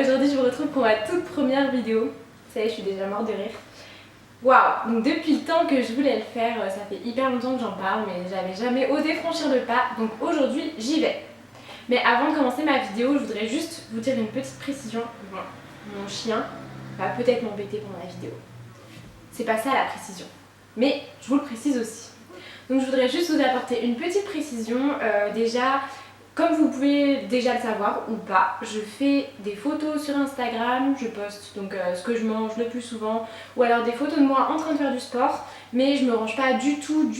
aujourd'hui je vous retrouve pour ma toute première vidéo. Ça y est, je suis déjà morte de rire. Waouh, donc depuis le temps que je voulais le faire, ça fait hyper longtemps que j'en parle, mais j'avais jamais osé franchir le pas, donc aujourd'hui j'y vais. Mais avant de commencer ma vidéo, je voudrais juste vous dire une petite précision. Bon, mon chien va peut-être m'embêter pendant la vidéo. C'est pas ça la précision, mais je vous le précise aussi. Donc je voudrais juste vous apporter une petite précision. Déjà, comme vous pouvez déjà le savoir ou pas, je fais des photos sur Instagram, je poste donc ce que je mange le plus souvent, ou alors des photos de moi en train de faire du sport, mais je me range pas du tout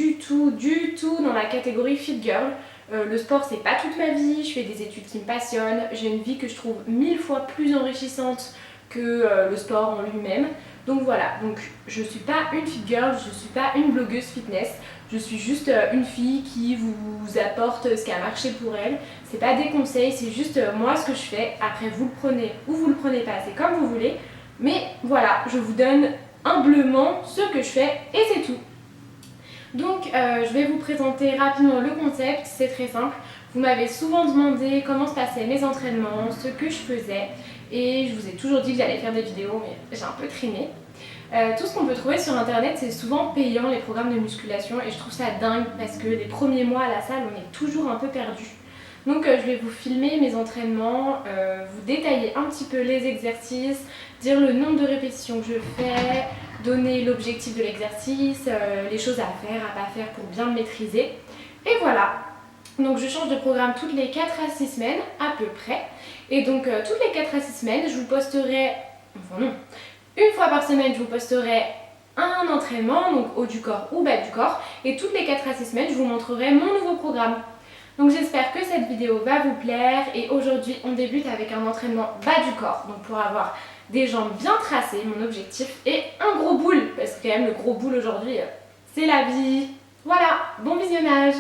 dans la catégorie fit girl. Le sport c'est pas toute ma vie, je fais des études qui me passionnent, j'ai une vie que je trouve 1000 fois plus enrichissante que le sport en lui-même. Donc voilà, donc je suis pas une fit girl, je suis pas une blogueuse fitness, je suis juste une fille qui vous apporte ce qui a marché pour elle. C'est pas des conseils, c'est juste moi ce que je fais. Après vous le prenez ou vous le prenez pas, c'est comme vous voulez. Mais voilà, je vous donne humblement ce que je fais et c'est tout. Donc je vais vous présenter rapidement le concept, c'est très simple. Vous m'avez souvent demandé comment se passaient mes entraînements, ce que je faisais. Et je vous ai toujours dit que j'allais faire des vidéos, mais j'ai un peu traîné. Tout ce qu'on peut trouver sur internet, c'est souvent payant, les programmes de musculation, et je trouve ça dingue parce que les premiers mois à la salle, on est toujours un peu perdu. Donc je vais vous filmer mes entraînements, vous détailler un petit peu les exercices, dire le nombre de répétitions que je fais, donner l'objectif de l'exercice, les choses à faire, à pas faire pour bien le maîtriser. Et voilà. Donc je change de programme toutes les 4 à 6 semaines à peu près. Et donc toutes les 4 à 6 semaines, je vous posterai, enfin non, une fois par semaine, je vous posterai un entraînement, donc haut du corps ou bas du corps. Et toutes les 4 à 6 semaines, je vous montrerai mon nouveau programme. Donc j'espère que cette vidéo va vous plaire. Et aujourd'hui, on débute avec un entraînement bas du corps. Donc pour avoir des jambes bien tracées, mon objectif, et un gros boule. Parce que quand même, le gros boule aujourd'hui, c'est la vie. Voilà, bon visionnage.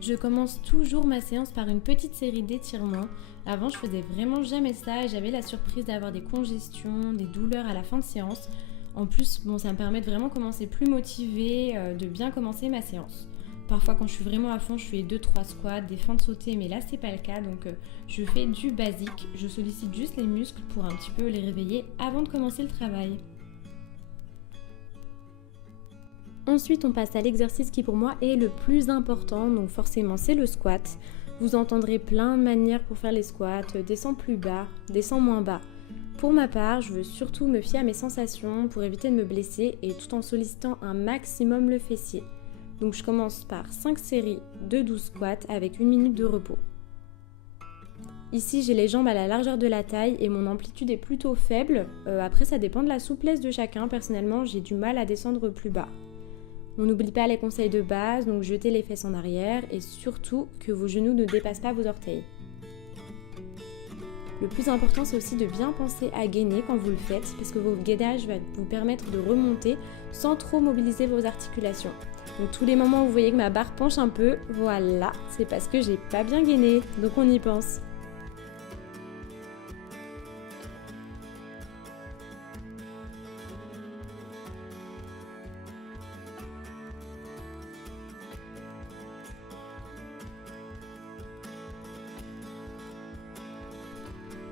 Je commence toujours ma séance par une petite série d'étirements. Avant, je faisais vraiment jamais ça et j'avais la surprise d'avoir des congestions, des douleurs à la fin de séance. En plus, ça me permet de vraiment commencer plus motivée, de bien commencer ma séance. Parfois, quand je suis vraiment à fond, je fais 2-3 squats, des fentes sautées, mais là, c'est pas le cas. Donc, je fais du basique. Je sollicite juste les muscles pour un petit peu les réveiller avant de commencer le travail. Ensuite, on passe à l'exercice qui pour moi est le plus important, donc forcément c'est le squat. Vous entendrez plein de manières pour faire les squats, descends plus bas, descends moins bas. Pour ma part, je veux surtout me fier à mes sensations pour éviter de me blesser et tout en sollicitant un maximum le fessier. Donc je commence par 5 séries de 12 squats avec 1 minute de repos. Ici, j'ai les jambes à la largeur de la taille et mon amplitude est plutôt faible. Après, ça dépend de la souplesse de chacun. Personnellement, j'ai du mal à descendre plus bas. On n'oublie pas les conseils de base, donc jetez les fesses en arrière et surtout que vos genoux ne dépassent pas vos orteils. Le plus important, c'est aussi de bien penser à gainer quand vous le faites parce que votre gainage va vous permettre de remonter sans trop mobiliser vos articulations. Donc tous les moments où vous voyez que ma barre penche un peu, voilà, c'est parce que j'ai pas bien gainé, donc on y pense.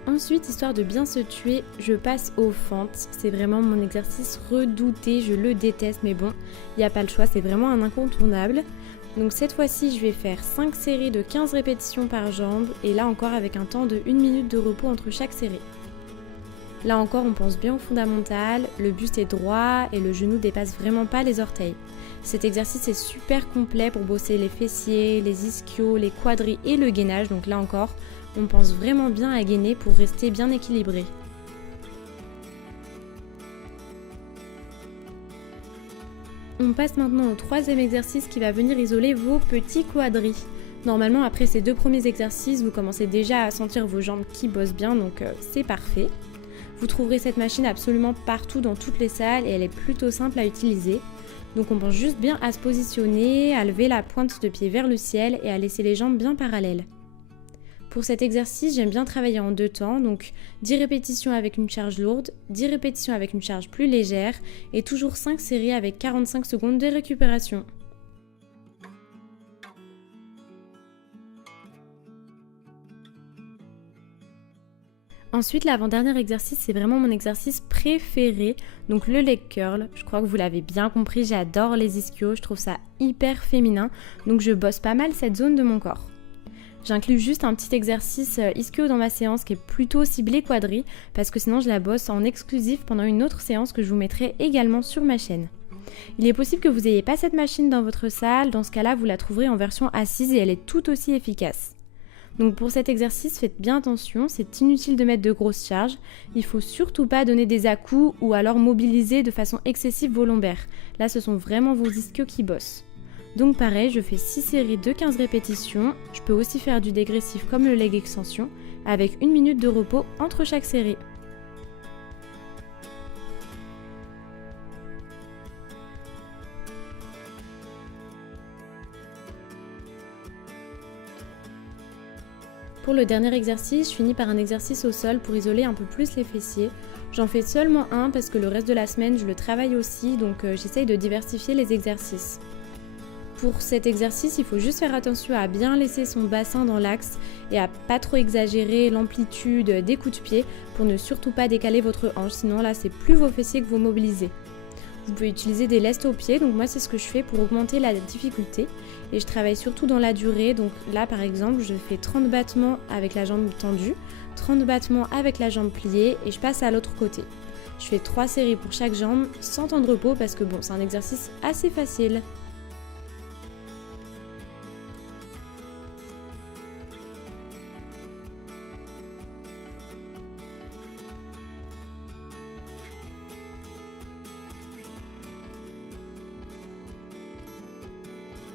Ensuite, histoire de bien se tuer, je passe aux fentes. C'est vraiment mon exercice redouté, je le déteste, mais bon, il n'y a pas le choix, c'est vraiment un incontournable. Donc cette fois-ci, je vais faire 5 séries de 15 répétitions par jambe, et là encore avec un temps de 1 minute de repos entre chaque série. Là encore, on pense bien au fondamental, le buste est droit et le genou dépasse vraiment pas les orteils. Cet exercice est super complet pour bosser les fessiers, les ischios, les quadris et le gainage, donc là encore, on pense vraiment bien à gainer pour rester bien équilibré. On passe maintenant au 3e exercice qui va venir isoler vos petits quadris. Normalement, après ces 2 premiers exercices, vous commencez déjà à sentir vos jambes qui bossent bien, donc c'est parfait. Vous trouverez cette machine absolument partout dans toutes les salles et elle est plutôt simple à utiliser. Donc on pense juste bien à se positionner, à lever la pointe de pied vers le ciel et à laisser les jambes bien parallèles. Pour cet exercice, j'aime bien travailler en 2 temps, donc 10 répétitions avec une charge lourde, 10 répétitions avec une charge plus légère et toujours 5 séries avec 45 secondes de récupération. Ensuite, l'avant-dernier exercice, c'est vraiment mon exercice préféré, donc le leg curl. Je crois que vous l'avez bien compris, j'adore les ischios, je trouve ça hyper féminin, donc je bosse pas mal cette zone de mon corps. J'inclus juste un petit exercice ischio dans ma séance qui est plutôt ciblé quadri, parce que sinon je la bosse en exclusif pendant une autre séance que je vous mettrai également sur ma chaîne. Il est possible que vous n'ayez pas cette machine dans votre salle, dans ce cas-là vous la trouverez en version assise et elle est tout aussi efficace. Donc pour cet exercice, faites bien attention, c'est inutile de mettre de grosses charges, il faut surtout pas donner des à-coups ou alors mobiliser de façon excessive vos lombaires. Là ce sont vraiment vos ischios qui bossent. Donc pareil, je fais 6 séries de 15 répétitions, je peux aussi faire du dégressif comme le leg extension, avec 1 minute de repos entre chaque série. Pour le dernier exercice, je finis par un exercice au sol pour isoler un peu plus les fessiers. J'en fais seulement un parce que le reste de la semaine je le travaille aussi, donc j'essaye de diversifier les exercices. Pour cet exercice, il faut juste faire attention à bien laisser son bassin dans l'axe et à pas trop exagérer l'amplitude des coups de pied pour ne surtout pas décaler votre hanche, sinon là c'est plus vos fessiers que vous mobilisez. Vous pouvez utiliser des lestes aux pieds, donc moi c'est ce que je fais pour augmenter la difficulté et je travaille surtout dans la durée, donc là par exemple je fais 30 battements avec la jambe tendue, 30 battements avec la jambe pliée et je passe à l'autre côté. Je fais 3 séries pour chaque jambe sans temps de repos parce que bon c'est un exercice assez facile.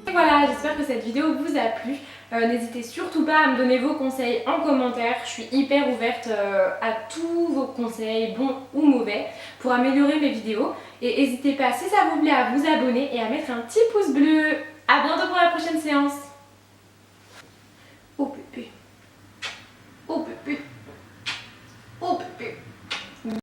Et voilà, j'espère que cette vidéo vous a plu. N'hésitez surtout pas à me donner vos conseils en commentaire. Je suis hyper ouverte à tous vos conseils, bons ou mauvais, pour améliorer mes vidéos. Et n'hésitez pas, si ça vous plaît, à vous abonner et à mettre un petit pouce bleu. A bientôt pour la prochaine séance.